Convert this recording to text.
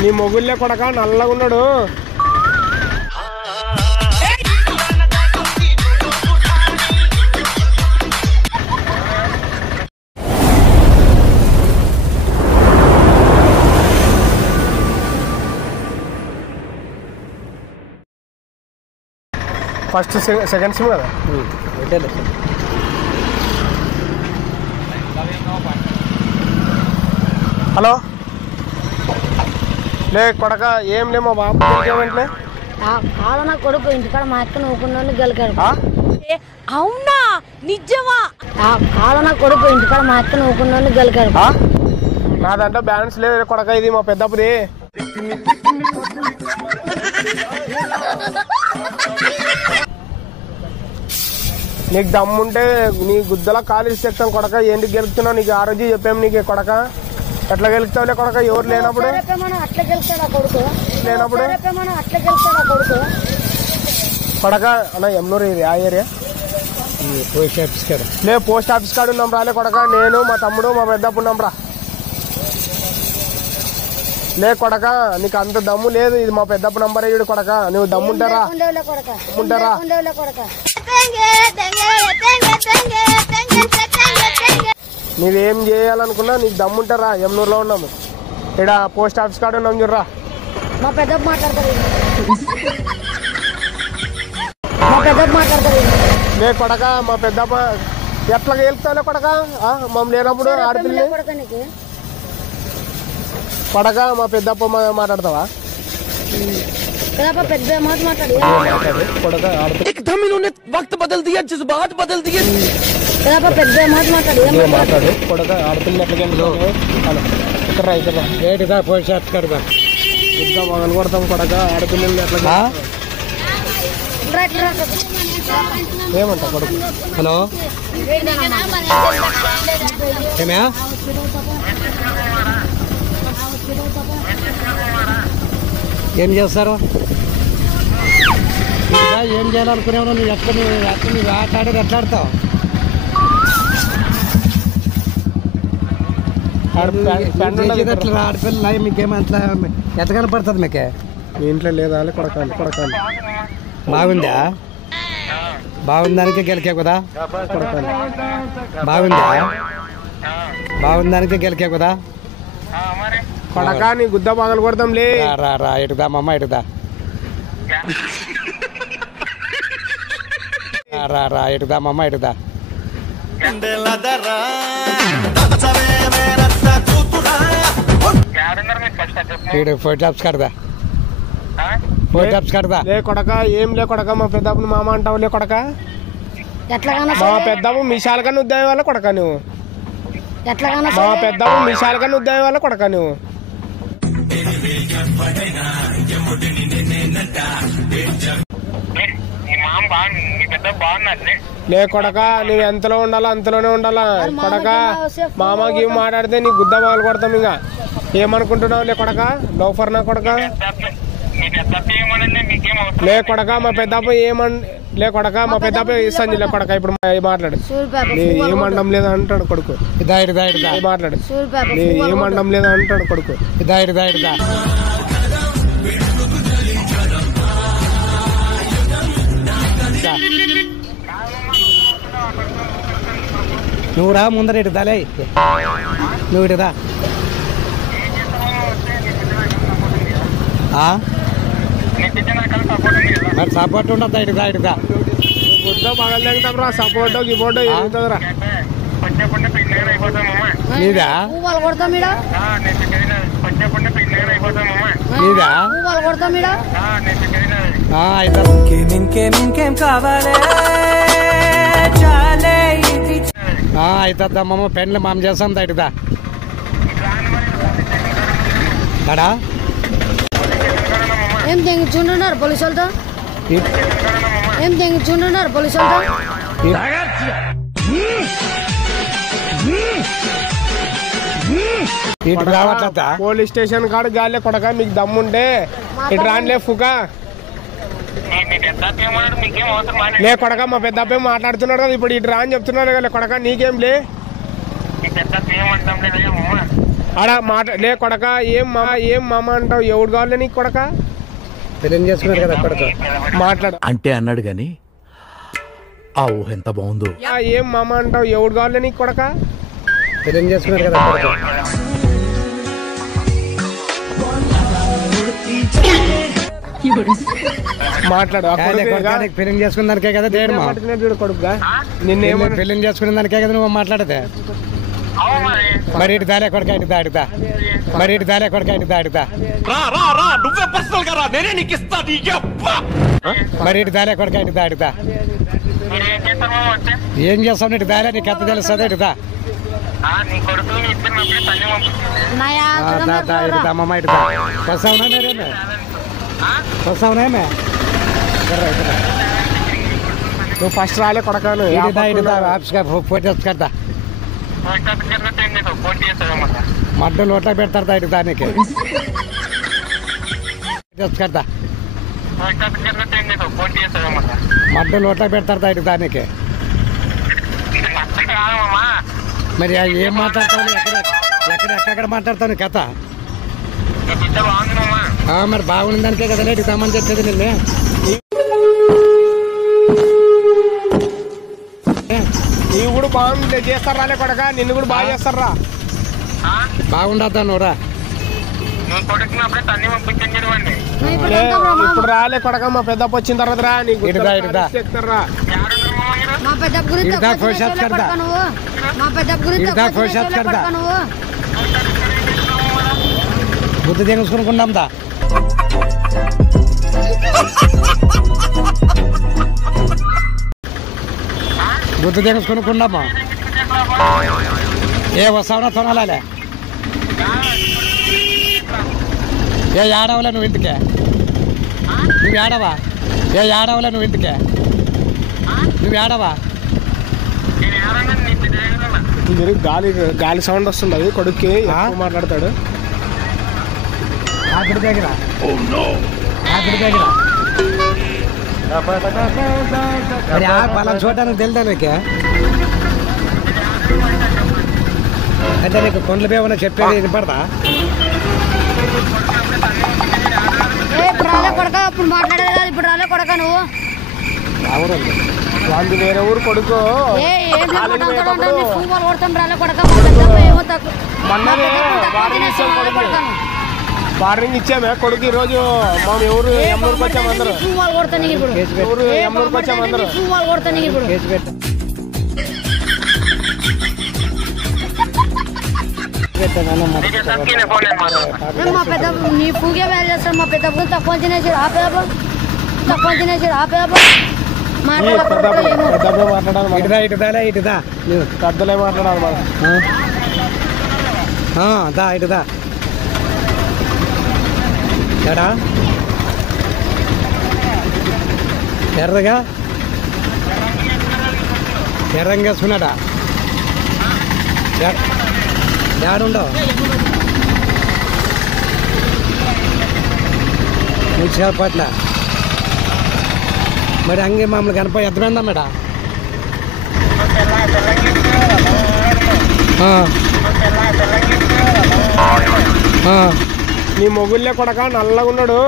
నీ మొగుళ్ళే కొడక నల్లగా ఉన్నాడు. ఫస్ట్ సెకండ్ సిమ్ కదా. హలో లే కొడక ఏం లే మా బాబు నా కొడుకు ఇంటికాడ మా అక్క నవ్వుకున్నాను గెలికాడు. అవునా నిజమా? నా కొడుకు ఇంటికాడ మా అక్క నవ్వుకున్నాను గెలికాడు. నా దాంట్లో బ్యాలెన్స్ లేదు కొడక, ఇది మా పెద్దప్పుది. నీకు దమ్ముంటే నీ గుద్దలా కాలేజ్ చెప్తాను కొడక. ఏంటి గెలుపుతున్నావు? నీకు ఆ రోజు చెప్పాము నీకు కొడక. ఎట్లా గెలుపుతావులే కొడక ఎవరు లేనప్పుడు. లేనప్పుడు కొడక అన్న ఎమ్నూరు ఇది ఆ ఏరియా పోస్ట్ ఆఫీస్ కాడ లే. పోస్ట్ ఆఫీస్ కాడ ఉన్నాం రాలే కొడక. నేను మా తమ్ముడు మా పెద్దప్పుడు ఉన్నాం రా. లే కొడక నీకు అంత దమ్ము లేదు. ఇది మా పెద్దప్ప నంబర్ ఇడు కొడక. నువ్వు దమ్ముంటారా? ఉంటారా? నువ్వేం చేయాలనుకున్నా నీకు దమ్ముంటారా? ఎమ్నూరులో ఉన్నాము, ఇక్కడ పోస్ట్ ఆఫీస్ కాడ ఉన్నాం చూడరా. మా పెద్దప్ప మాట్లాడతారు. లే కొడక మా పెద్దప్ప ఎట్లా వెళ్తావులే కొడక. మమ్మల్ని లేనప్పుడు ఆడపిల్ల కొడక మా పెద్దప్ప మాట్లాడతావా? పెద్ద మాట మాట్లాడు కొడక. एकदम इन्होंने वक्त बदल दिया, जज्बात बदल दिए. పెద్ద మాట మాట్లాడు మాట్లాడు కొడక. ఆడపిల్లని ఎట్లా వెళ్తావు? ఇక్కడ ఇక్కడ పోస్ట్ ఆఫీస్ కాడ ఇంకా మొదలు కొడతాం కొడక. ఆడపిల్లల్ని ఎట్లా ఏమంటా కొడుకు? హలో ఏమయ్యా? ఏం చేస్తారు? ఏం చేయాలనుకునేవా? నువ్వు ఎక్కడ నువ్వు ఆట ఆడేది ఎట్లా ఆడతావు? ఆడపిల్ల మీకేమంతా ఎట్లా కనపడుతుంది మీకే? మీ ఇంట్లో లేదా కొడక? కొడక బాగుందా? బాగుందానికే గెలికే కదా. బాగుందా? బాగుందానికే గెలికే కదా కొడక. నీ గుద్ద పగలు కొడతాం లే. రా రా ఇటుదా మమ్మ ఇటుదా. రా రా ఇటుదా మమ్మ ఇటుదా. పోస్ట్ ఆఫీస్ కడదా. పోస్ట్ ఆఫీస్ కడదా. లే కొడక ఏం లే కొడక. మా పెద్దప్పుడు మామ అంటావు లే కొడక. మా పెద్దపు మిషాల కన్నా ఉద్యోగం వల్ల కొడక నువ్వు. మా పెద్దపు మిషాల కన్నా ఉద్యోగం వల్ల కొడక నువ్వు. లే కొడక నువ్వు ఎంతలో ఉండాలా అంతలోనే ఉండాలా కొడక. మామకి మాట్లాడితే నీ గుద్ద పగలు కొడతాం. ఇంకా ఏమనుకుంటున్నావు లే కొడక? లోఫర్ నా కొడక. లే కొడక మా పెద్దప్ప లే కొడక. మా పెద్దప్ప ఇస్తాను లే కొడక. ఇప్పుడు మాట్లాడు. ఏమండం లేదా అంటాడు కొడుకు. మాట్లాడు. ఏమండం లేదా అంటాడు కొడుకు. నువ్వు రా ముందర ఇటుదాలే. నువ్వు ఇటుదా. మరి సపోర్ట్ ఉండద్దా? ఇటుదా. గుద్ద పగలు తెగుతాం రా. సపోర్ట్ గిపోర్ట్ ఏముంటుందిరా? నీదా? అవుతుందమ్మమ్మ. పెండ్లు మామ చేస్తాం ఇటుదా. అడా ఏం తెంగిచుంటున్నారు పోలీసులతో? ఏం తెంగిచుంటున్నారు పోలీసులతో? పోలీస్ స్టేషన్ కాడు గాలే కొడక. మీకు దమ్ముంటే ఇటు రానిలే ఫుక. లే కొడక మా పెద్ద అబ్బాయి మాట్లాడుతున్నాడు కదా ఇప్పుడు ఇటు రా అని చెప్తున్నాడు కదా కొడక నీకేం లే ఆడ లే కొడక ఏం మామ అంటావు ఎవడు కావాలి నీకు కొడక పెళ్లి చేసుకున్నారు కదా కొడుకు మాట్లాడు అంటే అన్నాడు గాని ఆ ఊహ ఎంత బాగుందో. ఏం మామ అంటావు ఎవడు కావాలి నీకు కొడక పెళ్లి చేసుకున్నారు కదా కొడుకు మాట్లాడు పెళ్లి చేసుకున్న దానికే కదా కొడుకుగా నిన్నేమో పెళ్లి చేసుకున్న దానికే కదా నువ్వు మాట్లాడదే మరి ఇటు దాలే కొడుక ఇటు దాడుతా మరి ఇటు దాలే కొడుక ఇటు దాడుతా మరి ఇటు దాలే కొడుక ఇటు దాడుతా ఏం చేస్తావు ఇటు దాలే నీకు ఎంత తెలుస్తుంది ఇటుదా అమ్మమ్మ ఇటుదా వస్తావునా వస్తావునా నువ్వు ఫస్ట్ రాలే కొడకాను ఫోటో కడతా మడ్డ నోట్లో పెడతారు ఇటు దానికి కడతా మడ్డ నోట్లో పెడతారు ఇటు దానికి మరి ఏం మాట్లాడతావు ఎక్కడ మాట్లాడతావు కథ మరి బాగుంది దానికే కదా ఇటు తమ్మని చెప్పేది నిన్నే నీవు కూడా బాగుంది చేస్తారు రాలే కొడక నిన్ను కూడా బాగా చేస్తారా బాగుండద్దా నువ్వురా ఇప్పుడు రాలే కొడక మా పెద్ద వచ్చిన తర్వాత రా నీకు ఎక్కుతారా బుద్ధి తెంగుసుకునుకున్నాం దా బుద్ధి తెంగుసుకునుకున్నామా ఏ వస్తావునా తొనాలే ఏ ఏడవలే నువ్వు ఇంటికే నువ్వు ఏడవా ఏ ఏడవలే నువ్వు ఇంటికే నువ్వు ఏడవా గాలి గాలి సౌండ్ వస్తుంది కొడుక్కి మాట్లాడతాడు ఆఖరి దగ్గర ఆఖరి దగ్గర పలానా చూడటానికి తెలుదా నీకు అంటే నీకు కొండలు పేమన్నా చెప్పేది వినపడదా ఇప్పుడు రాలే కొడక ఇప్పుడు మాట్లాడేది కాదు ఇప్పుడు రాలే కొడక నువ్వు వాళ్ళు వేరే ఊరు కొడుకు వార్నింగ్ ఇచ్చామే కొడుకు ఈ రోజు మనం ఎవరు ఎమ్మూరుకి వచ్చాము అందరూ ఎవరు ఎమ్మూరుకి వచ్చాము అందరూ మా పెద్ద నీ పూగే వేలు చేస్తాడు మా పెద్ద తక్కువ తినేసాడు ఆపేదా తక్కువ తినేసాడు ఆపేదా ఇటుదా ఇటుదా ఇటుదా పెద్దలే మాట్లాడాలి దా ఇటుదా ఎడా ఎర్రగా ఎర్రంగా వేసుకున్నాడా ఏడుండవు మున్సిపాలిటీల మరి అంగే మమ్మల్ని కనపడి ఎద్దమైందా మేడ నీ మొగుళ్ళే కొడక నల్లగా ఉన్నాడు